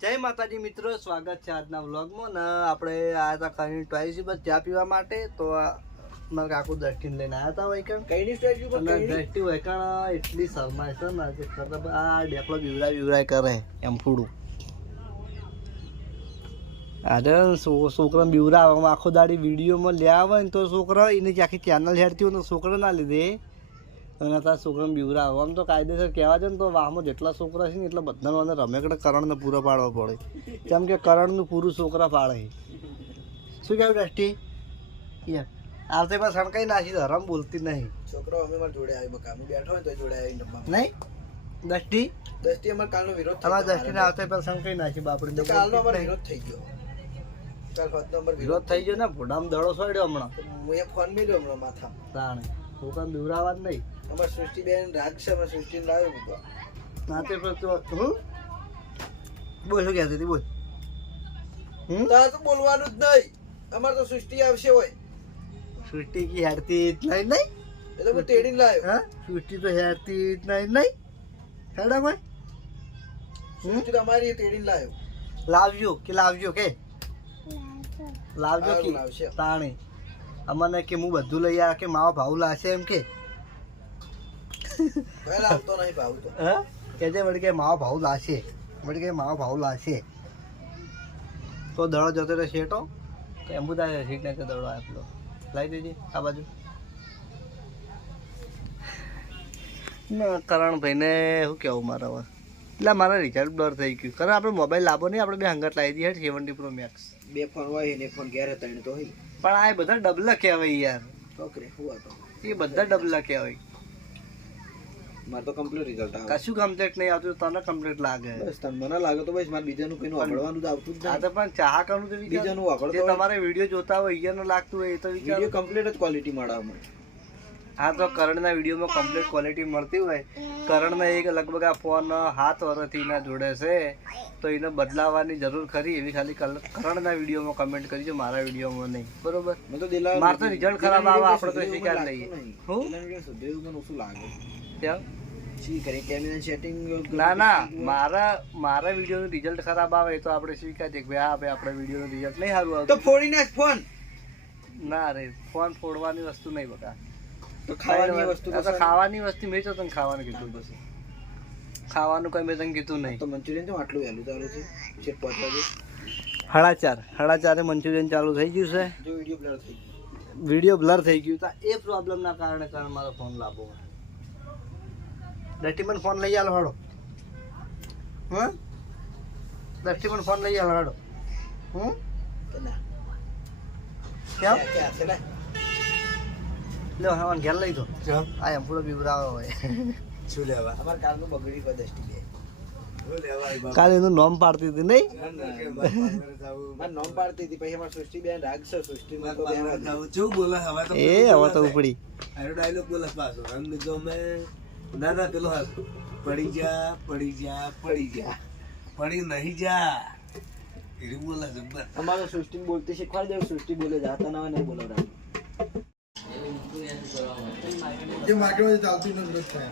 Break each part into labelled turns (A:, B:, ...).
A: જય માતાજી મિત્રો સ્વાગત છે આજના વ્લોગમાં. ને આપણે આયા હતા કઈ ટ્વાઈસી બસ ચા પીવા માટે તો મારા કાકુ દ્રષ્ટિને લઈને આવ્યા હતા વૈકણ.
B: કઈની સ્ટેચ્યુ
A: અને દ્રષ્ટિ વૈકણ એટલી શરમાય છે ને કે આ ડેકલો બીવરાય બીવરાય કરે એમ થોડું આજે છોકરા બીવરા આખો દાડી વિડીયોમાં લે આવે ને તો છોકરા એની આખી ચેનલ હેરતી હોય ને છોકરા ના લીધે. અને તાર છોકરાને બીવરાવે આમ તો કાયદેસર કહેવા જાય ને તો વાહમાં જેટલા છોકરા છે ને એટલા બધાને મને રમેકડે કરણને પૂરો પાડવો પડે. કેમ કે કરણનું પૂરું છોકરા પાડે. શું કહેવું દ્રષ્ટિ આવતે પણ સણકાઈ નાખી ધરમ બોલતી નહીં.
B: છોકરો અમે મારા જોડે આવી મકામે બેઠો હોય તો જોડે આવી
A: નહીં? દ્રષ્ટિ?
B: દ્રષ્ટિ અમાર કાલનો વિરોધ ગયો
A: દ્રષ્ટિને આવતે પણ સણકાઈ નાખી બાપડી?
B: કાલનો અમારો વિરોધ થઈ ગયો.
A: વિરોધ થઈ ગયો ને? ભોડામ દડો સોડ્યો હમણાં.
B: હું એ ફોન મેલ્યો હમણાં માથા
A: તાણે છોકરાને બીવરાવા જ નહીં.
B: અમાર સૃષ્ટિબેન રાગ છે અમાર સૃષ્ટિને લાવ્યો બધો
A: નાતે પર તો હું બોલ શું કહેતી બોલ. હું
B: તાર તો બોલવાનું જ નહીં. અમાર તો સૃષ્ટિ આવશે હોય.
A: સૃષ્ટિ કી હેરતી જ નહીં નહીં?
B: એટલે હું તેડીને લાવ્યો.
A: હા? સૃષ્ટિ તો હેરતી જ નહીં નહીં? હેડા કોઈ.
B: સૃષ્ટિ તો અમારી તેડીને લાવ્યો.
A: લાવજો કે લાવજો કે? લાવજો. કે
B: લાવશે.
A: તાણે. અમને કે હું બધું લઈ આવ્યા કે મારો ભાવ લાશે એમ કે
B: પહેલા આવતો નહીં ભાવ તો
A: હા કે વળી કે માવો ભાવ લાશે વળી કે માવો ભાવ લાશે તો દડો જતો રહે શેટો તો એમ બધા સીટ ને દડો આપેલો લાવી દેજે આ બાજુ. ના કરણભાઈને શું કહેવું મારા હવે એટલે મારા રિચાર્જ બ્લર થઈ ગયું. કારણ આપણે મોબાઈલ લાવો નહીં આપણે બે હંગત લાવી દઈએ સેવન્ટી પ્રો મેક્સ
B: બે ફોન હોય ને ફોન ઘેર હતા તો હોય.
A: પણ આ બધા ડબલા કહેવાય યાર.
B: છોકરે હતો
A: એ બધા ડબલા કહેવાય.
B: મારે તો કમ્પ્લીટ રિઝલ્ટ આવે.
A: કશું કમ્પ્લીટ નહીં આવતું તને કમ્પ્લીટ લાગે.
B: બસ તને મને લાગે તો બસ મારે બીજાનું કઈનું વાપરવાનું તો આવતું જ નહીં
A: તો પણ ચાહ કરવું તો
B: બીજાનું વાપરતો
A: જે તમારે વીડિયો જોતા હોય અહીંયા લાગતું હોય એ તો
B: વીડિયો કમ્પ્લીટ જ ક્વોલિટી મળે અમને
A: હા તો કરણના વિડીયોમાં કમ્પ્લીટ ક્વોલિટી મળતી હોય. કરણને એક લગભગ આ ફોન હાથ વરથી ના જોડે છે. તો એને બદલાવાની જરૂર ખરી એવી ખાલી કરણના વિડીયોમાં કમેન્ટ કરીજો મારા વિડીયોમાં નહીં. બરોબર? મારે તો રિઝલ્ટ ખરાબ આવે, આપણે તો સ્વીકાર લઈએ. હું?
B: લાગે.
A: ત્યાં
B: શી કરી કેમેરા સેટિંગ
A: ના ના મારા મારા વિડીયોનું રિઝલ્ટ ખરાબ આવે તો આપણે સ્વીકારીએ કે ભાઈ હા ભાઈ આપણા વિડીયોનું રિઝલ્ટ નહીં સારું
B: તો ફોડી નાખ ફોન.
A: ના રે ફોન ફોડવાની વસ્તુ નહીં બકા.
B: તો ખાવાની વસ્તુ
A: તો ખાવાની. વસ્તુ મેં તો તને ખાવાનું કીધું બસ ખાવાનું કઈ મેં તને કીધું નહીં.
B: તો મંચુરિયન તો આટલું વહેલું ચાલુ છે. છે પાંચ વાગે.
A: સાડા ચાર મંચુરિયન ચાલુ થઈ ગયું છે.
B: જો વીડિયો બ્લર થઈ ગયો.
A: વીડિયો બ્લર થઈ ગયું તો એ પ્રોબ્લેમના કારણે કારણ મારો ફોન લાવવો દસ્ટીમન ફોન લઈ આલો હાડો હા? દસ્ટીમન ફોન લઈ આલો હાડો
B: ના
A: કેમ?
B: છે ને
A: લ્યો હા ઘેર લઈ દો. આ એમ પૂરો બીવરાવો હોય
B: શું લેવા? અમાર કાલનું બગડી કોઈ દસ્ટી બે.
A: કાલે એનું નોમ પાડતી હતી નહીં?
B: મારે નોમ પાડતી હતી પછી અમારે સૃષ્ટિ બેન છે સૃષ્ટિ.
A: એ હવે તો ઉપડી.
C: ડાયલોગ બોલે પાછો. રંગ જો મેં ના ના પેલો હાલ. પડી જા પડી જા પડી જા. પડી નહીં જા. એવું બોલે જબ્બર
B: અમારે સૃષ્ટિ બોલતી શીખવાડી દેવું સૃષ્ટિ બોલે જાતા ના હોય નહીં બોલાવડાવે જે માર્કેટમાં ચાલતી નથી થાય.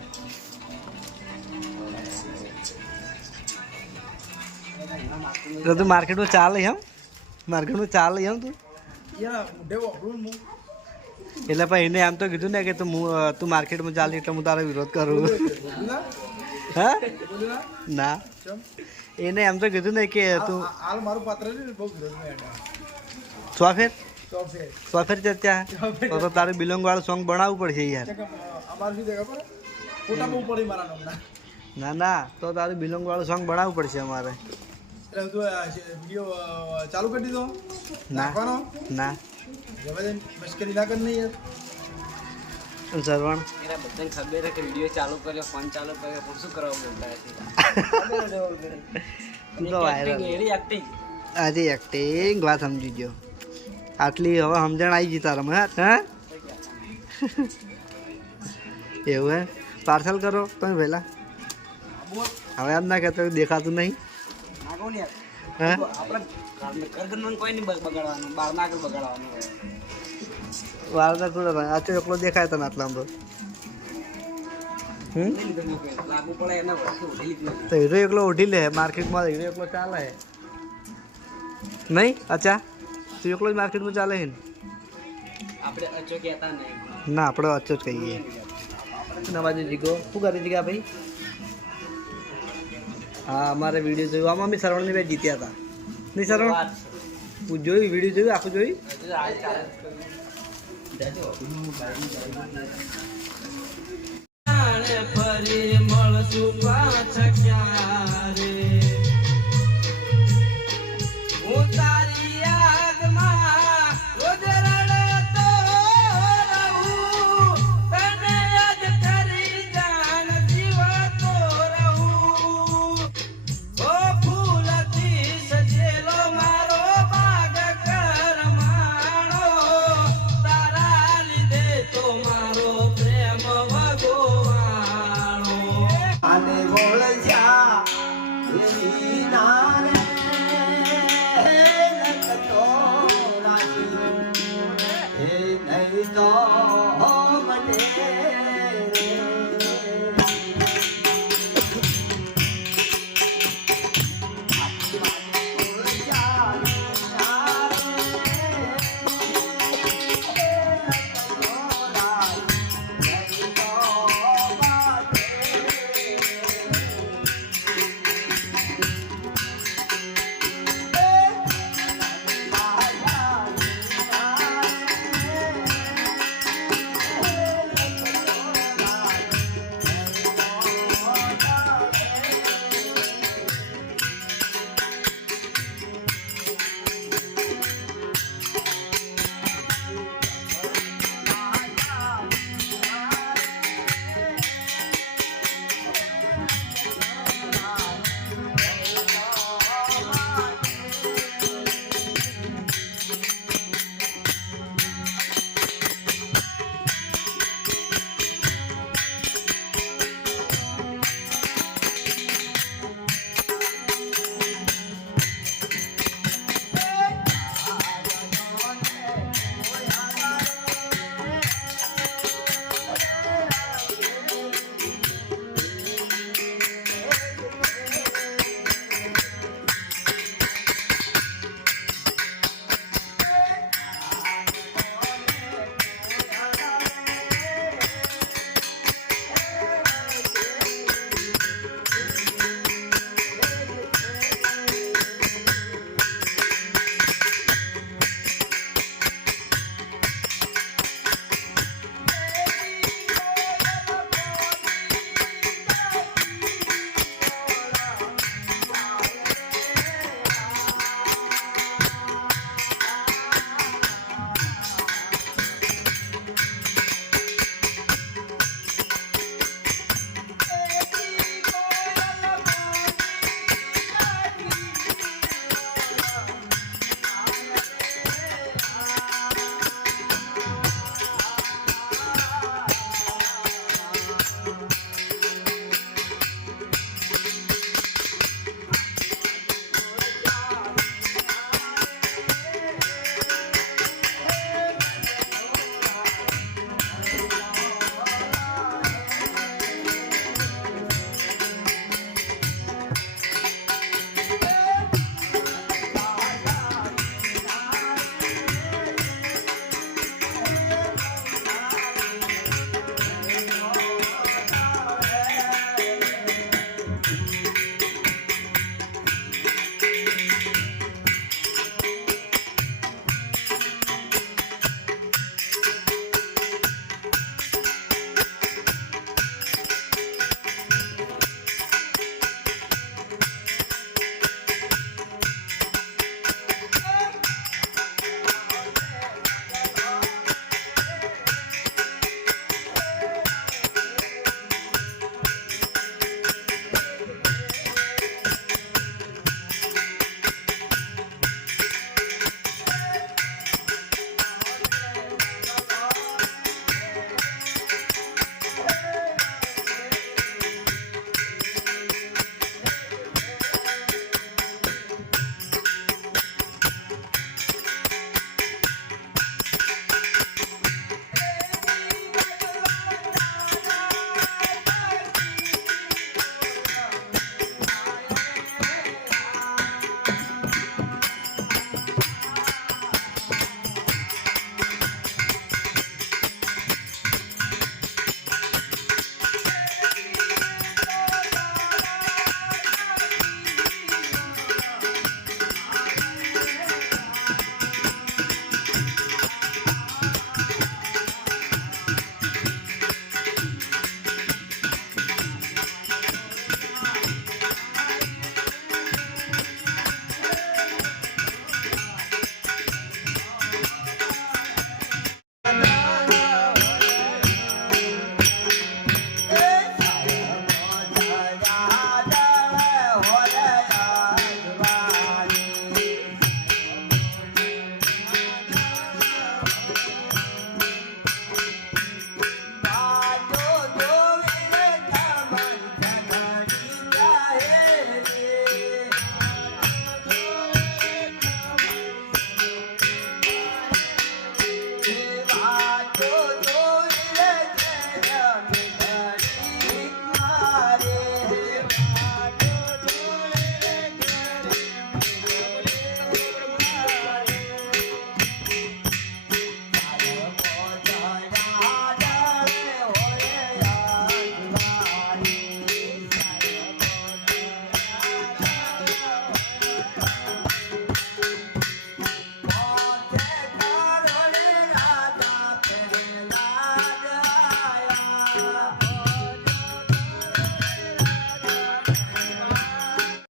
A: તો તું માર્કેટમાં ચાલે એમ? માર્કેટમાં ચાલે એમ તું? એટલે પણ એને આમ તો કીધું ને કે તું તું માર્કેટમાં ચાલી એટલે હું તારો વિરોધ કરું. હા? ના. એને એમ તો કીધું ને કે તું
B: હાલ મારું પાત્ર છે બહુ સ્વાફેર
A: ચોફેર છે ત્યાં? તો તારું બિલોંગ વાળું સોંગ બનાવવું પડશે યાર. ના ના. તો તારે બિલોંગ વાળું સોંગ બનાવવું પડશે અમારે.
B: ચાલુ કરી દીધો?
A: ના. ના. સરવણ
D: એના બધાને ખબર કે વીડિયો ચાલુ કર્યો ફોન ચાલુ કર્યો પણ શું કરવા બોલતા
A: તું તો વાયરલ
D: એની એક્ટિંગ
A: આજે એક્ટિંગ વાત સમજી ગયો. આટલી હવે સમજણ આવી ગઈ તારા હા? હા? એવું હે? પાર્સલ કરો તમે પહેલા. હવે આમ ના કહેતો કે દેખાતું નહીં. હા?
D: આપણે કોઈ નહીં બગ- બગાડવાનું ના
A: થોડો એકલો દેખાય તને આટલા
D: નથી.
A: તો હીરો એકલો ઉઠી લે માર્કેટમાં હીરો એકલો ચાલે. નહીં? અચ્છા તું એકલો જ માર્કેટમાં ચાલે ને?
D: આપણે અચો કહેતા નહીં.
A: ના આપણે અચ્છો જ કહીએ. નવાજી જીગો શું કરી જીગા ભાઈ? હા અમારે વીડિયો જોયું. આમાં અમે સરવણની બે જીત્યા હતા. નહીં સરવણ હું જોયું વીડિયો જોયું આખું જોયું?
E: ફરી મળશું પાછા ક્યારે?